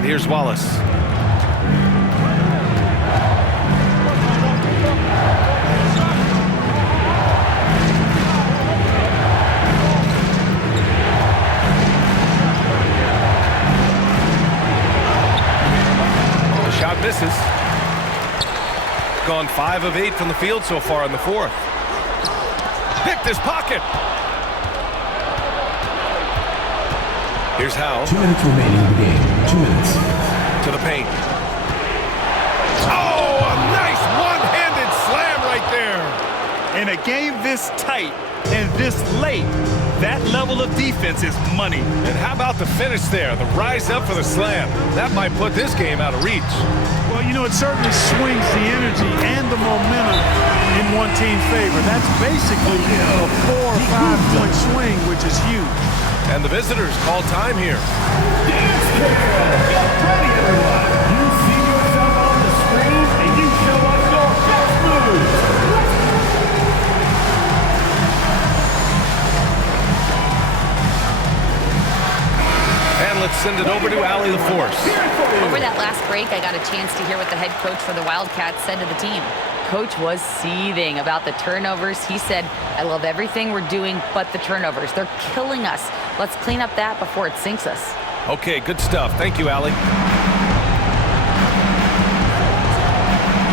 here's Wallace. The shot misses. Gone 5 of 8 from the field so far in the fourth. Picked his pocket. Here's Howe. 2 minutes remaining in the game. 2 minutes. To the paint. Oh, a nice one-handed slam right there. In a game this tight and this late, that level of defense is money. And how about the finish there? The rise up for the slam. That might put this game out of reach. Well, you know, it certainly swings the energy and the momentum in one team's favor. That's basically a 4 or 5 point swing, which is huge. And the visitors call time here. Get ready, everyone. You see yourself on the screen, and you show us your best moves. And let's send it over to Allie LaForce. Over that last break, I got a chance to hear what the head coach for the Wildcats said to the team. Coach was seething about the turnovers. He said, I love everything we're doing but the turnovers. They're killing us. Let's clean up that before it sinks us. Okay, good stuff. Thank you, Allie.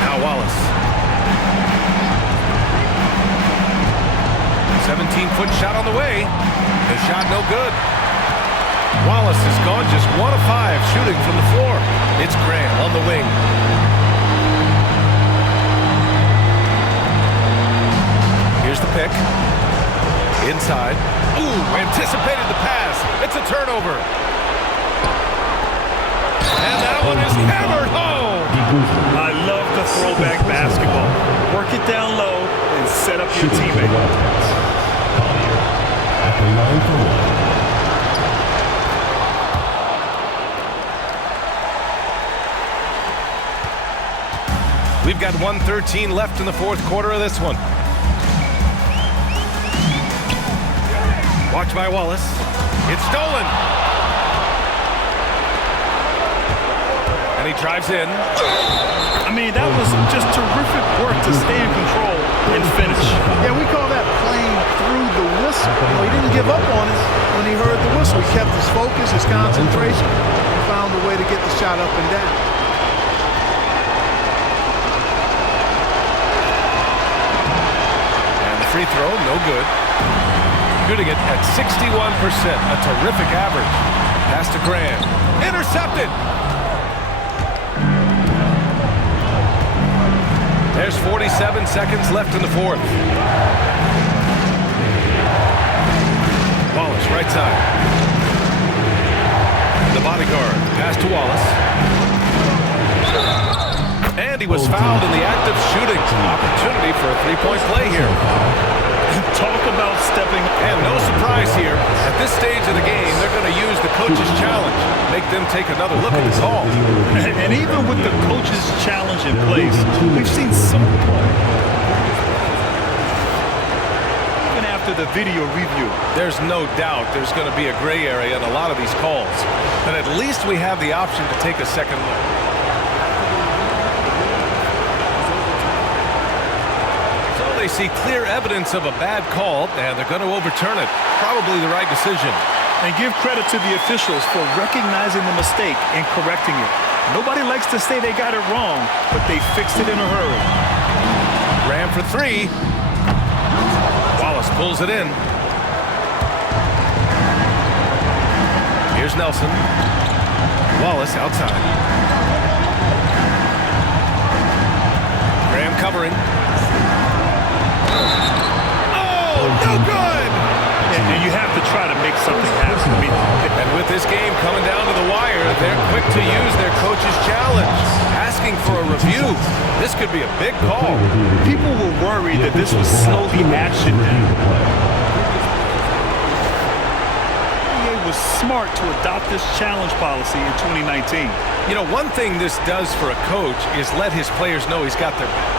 Now Wallace. 17-foot shot on the way. The shot no good. Wallace has gone just 1 of 5 shooting from the floor. It's Grant on the wing. Here's the pick. Inside. Ooh, anticipated the pass. It's a turnover. And that one is hammered home. I love the throwback basketball. Work it down low and set up your teammate. At the line for 1. We've got 1:13 left in the fourth quarter of this one. Watch by Wallace. It's stolen. And he drives in. I mean, that was just terrific work to stay in control and finish. Yeah, we call that playing through the whistle. You know, he didn't give up on it when he heard the whistle. He kept his focus, his concentration, and found a way to get the shot up and down. Free throw, no good. Shooting it at 61%, a terrific average. Pass to Graham. Intercepted! There's 47 seconds left in the fourth. Wallace, right side. The bodyguard. Pass to Wallace. And he was fouled in the act of shooting. Opportunity for a three-point play here. Talk about stepping. And no surprise here. At this stage of the game, they're going to use the coach's challenge. Make them take another look at the call. And even with the coach's challenge in place, we've seen some. Even after the video review, there's no doubt there's going to be a gray area in a lot of these calls. But at least we have the option to take a second look. They see clear evidence of a bad call, and they're going to overturn it. Probably the right decision. And give credit to the officials for recognizing the mistake and correcting it. Nobody likes to say they got it wrong, but they fixed it in a hurry. Ram for 3. Wallace pulls it in. Here's Nelson. Wallace outside. Graham covering. Oh, no good! And you have to try to make something happen. I mean, and with this game coming down to the wire, they're quick to use their coach's challenge, asking for a review. This could be a big call. People were worried that this would slow the action down. NBA was smart to adopt this challenge policy in 2019. You know, one thing this does for a coach is let his players know he's got their back.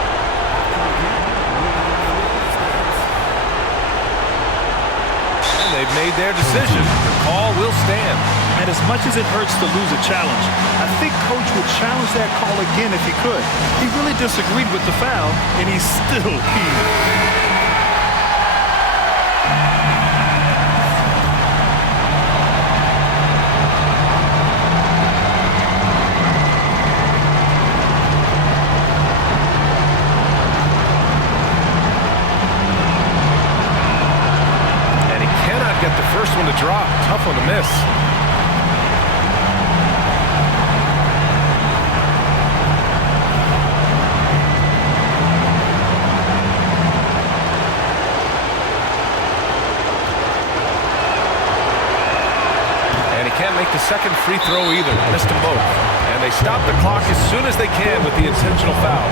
They've made their decision. The call will stand. And as much as it hurts to lose a challenge, I think Coach would challenge that call again if he could. He really disagreed with the foul, and he's still key. Get the first one to drop. Tough one to miss. And he can't make the second free throw either. Missed them both. And they stop the clock as soon as they can with the intentional foul.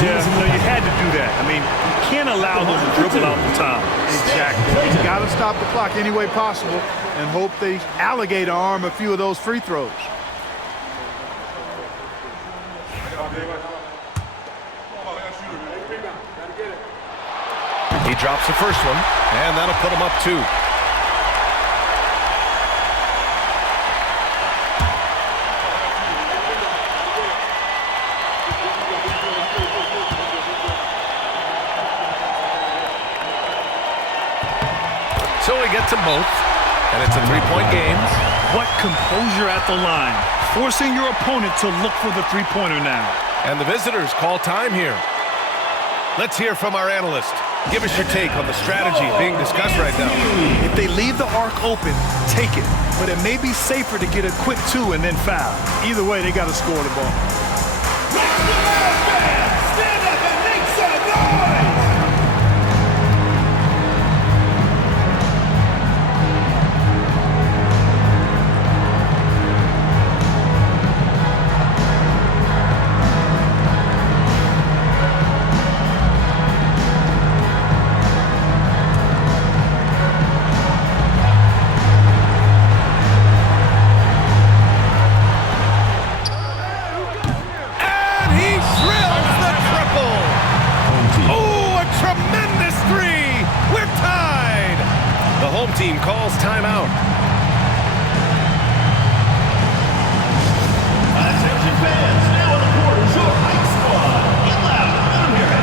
Yeah, no, you had to do that. I mean, you can't allow them to dribble out the time. Exactly. You got to stop the clock any way possible and hope they alligator arm a few of those free throws. He drops the first one, and that'll put him up 2. So he gets them both, and it's a 3-point game. What composure at the line, forcing your opponent to look for the three-pointer now. And the visitors call time here. Let's hear from our analyst. Give us your take on the strategy being discussed right now. If they leave the arc open, take it. But it may be safer to get a quick 2 and then foul. Either way, they got to score the ball. Stand up and make some noise! Team calls timeout. Attention fans, now on the court is your Heights squad. Get loud, let them hear it.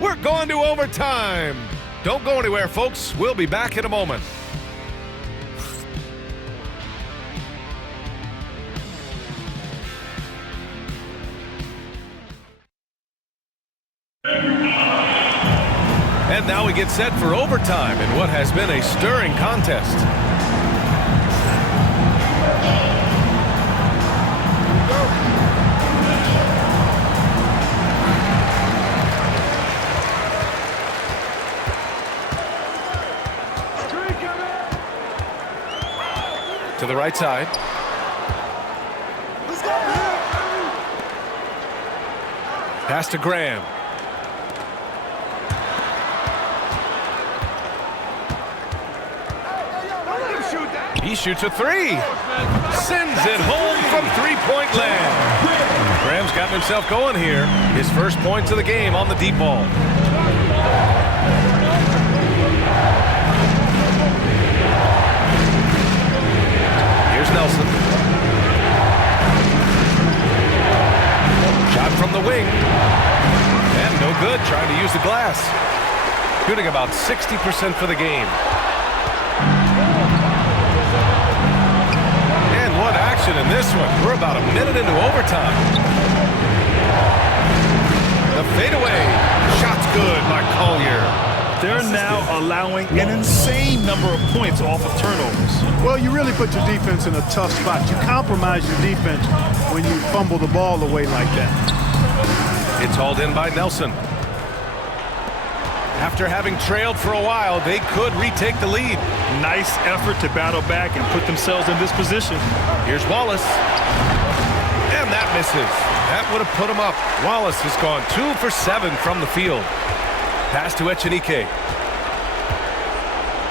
We're going to overtime. Don't go anywhere, folks. We'll be back in a moment. And now we get set for overtime in what has been a stirring contest. To the right side. Pass to Graham. He shoots a three. Sends it home from three-point land. Graham's gotten himself going here. His first points of the game on the deep ball. Here's Nelson. Shot from the wing. And no good, trying to use the glass. Shooting about 60% for the game. And what action in this one. We're about a minute into overtime. The fadeaway. Shot's good by Collier. They're now allowing an insane number of points off of turnovers. Well, you really put your defense in a tough spot. You compromise your defense when you fumble the ball away like that. It's hauled in by Nelson. After having trailed for a while, they could retake the lead. Nice effort to battle back and put themselves in this position. Here's Wallace. And that misses. That would have put him up. Wallace has gone 2 for 7 from the field. Pass to Echenike.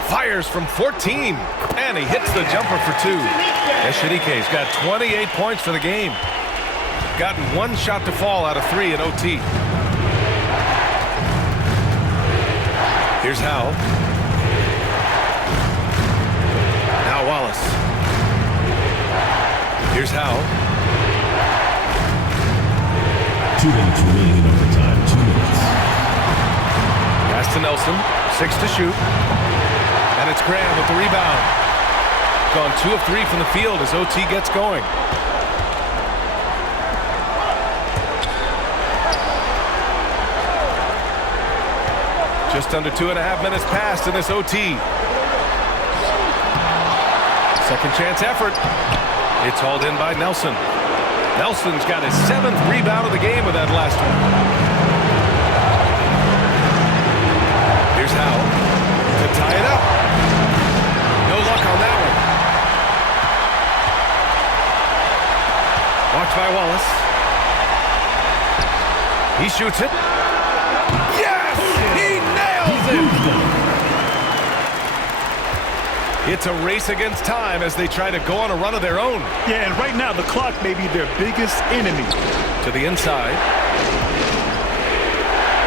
Fires from 14. And he hits the jumper for 2. Echenike's got 28 points for the game. Gotten 1 shot to fall out of 3 in OT. Here's Howe. Now Wallace. Here's Howe. 2 minutes remaining in overtime. 2 minutes. Pass to Nelson. 6 to shoot. And it's Graham with the rebound. Gone 2 of 3 from the field as OT gets going. Just under 2.5 minutes passed in this OT. Second chance effort. It's hauled in by Nelson. Nelson's got his 7th rebound of the game with that last one. Here's Howe to tie it up. No luck on that one. Watched by Wallace. He shoots it. Yes! He nails it! It's a race against time as they try to go on a run of their own. Yeah, and right now the clock may be their biggest enemy. To the inside.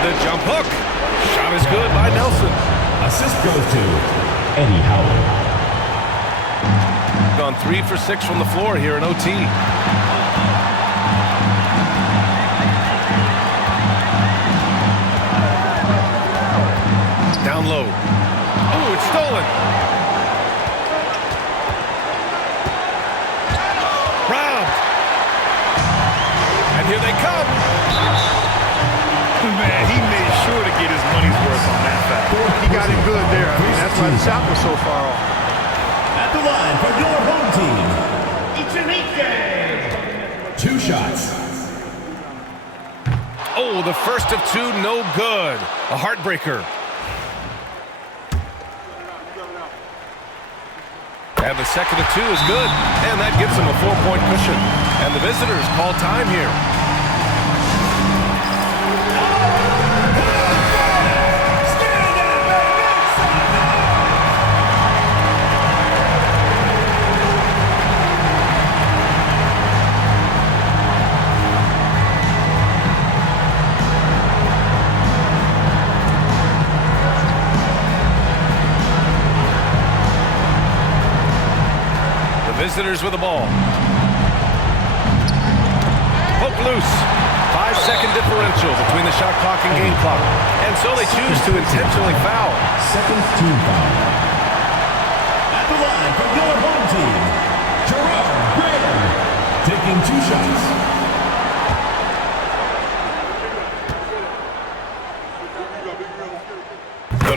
The jump hook. Shot is good by Nelson. Assist goes to Eddie Howard. Gone 3 for 6 from the floor here in OT. Down low. Oh, it's stolen. Robbed. And here they come. Man, he made sure to get his money's worth on that foul. He got it good there. I mean, that's why the shot was so far off. At the line for your home team. 2 shots. Oh, the first of 2, no good. A heartbreaker. And the second of 2 is good. And that gives them a 4-point cushion. And the visitors call time here. Visitors with the ball. Poke loose. 5-second differential between the shot clock and game clock. And so they choose to intentionally foul. Second team foul. At the line for your home team, Gerard Graham, taking 2 shots.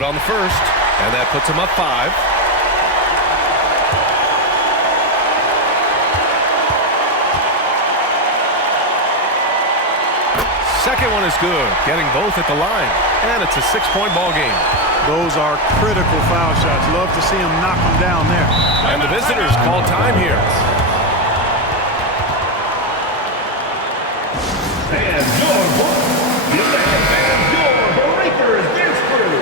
Good on the first, and that puts him up 5. Second one is good, getting both at the line, and it's a 6-point ball game. Those are critical foul shots. Love to see him knock them down there. And the visitors call time here. And your Breakers dance crew.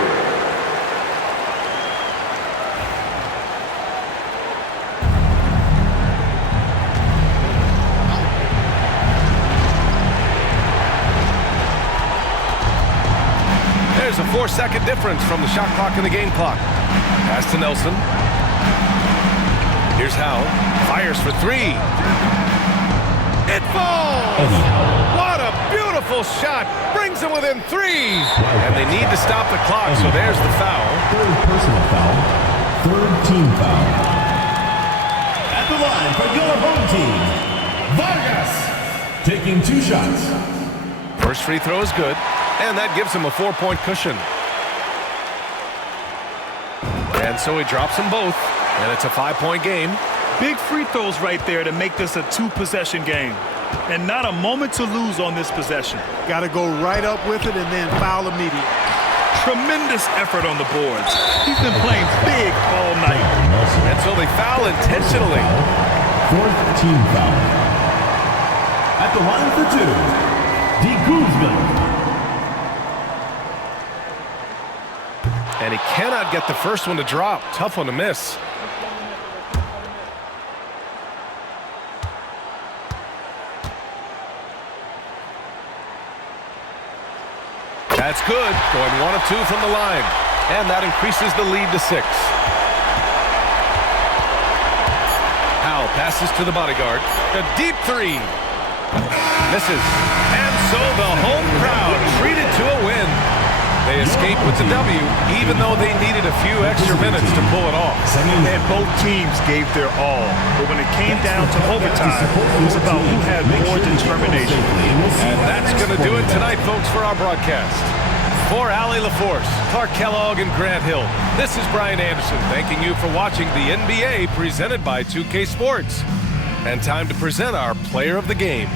There's a 4-second difference from the shot clock and the game clock. Pass to Nelson. Here's Howe. Fires for 3. It falls! What a beautiful shot! Brings them within 3! And they need to stop the clock, so there's the foul. Third personal foul. Third team foul. At the line for your home team, Vargas. Taking 2 shots. First free throw is good, and that gives him a 4-point cushion. And so he drops them both, and it's a 5-point game. Big free throws right there to make this a 2-possession game. And not a moment to lose on this possession. Got to go right up with it and then foul immediately. Tremendous effort on the boards. He's been playing big all night. And so they foul intentionally. Fourth team foul. At the line for 2, De Guzman. And he cannot get the first one to drop. Tough one to miss. That's good. Going 1 of 2 from the line. And that increases the lead to 6. Howe passes to the bodyguard. A deep 3. Misses. And so the home crowd treated to a win. They escaped with the W, even though they needed a few extra minutes to pull it off. And both teams gave their all. But when it came down to overtime, it was about who had more determination. And that's going to do it tonight, folks, for our broadcast. For Allie LaForce, Clark Kellogg, and Grant Hill, this is Brian Anderson thanking you for watching the NBA presented by 2K Sports. And time to present our player of the game.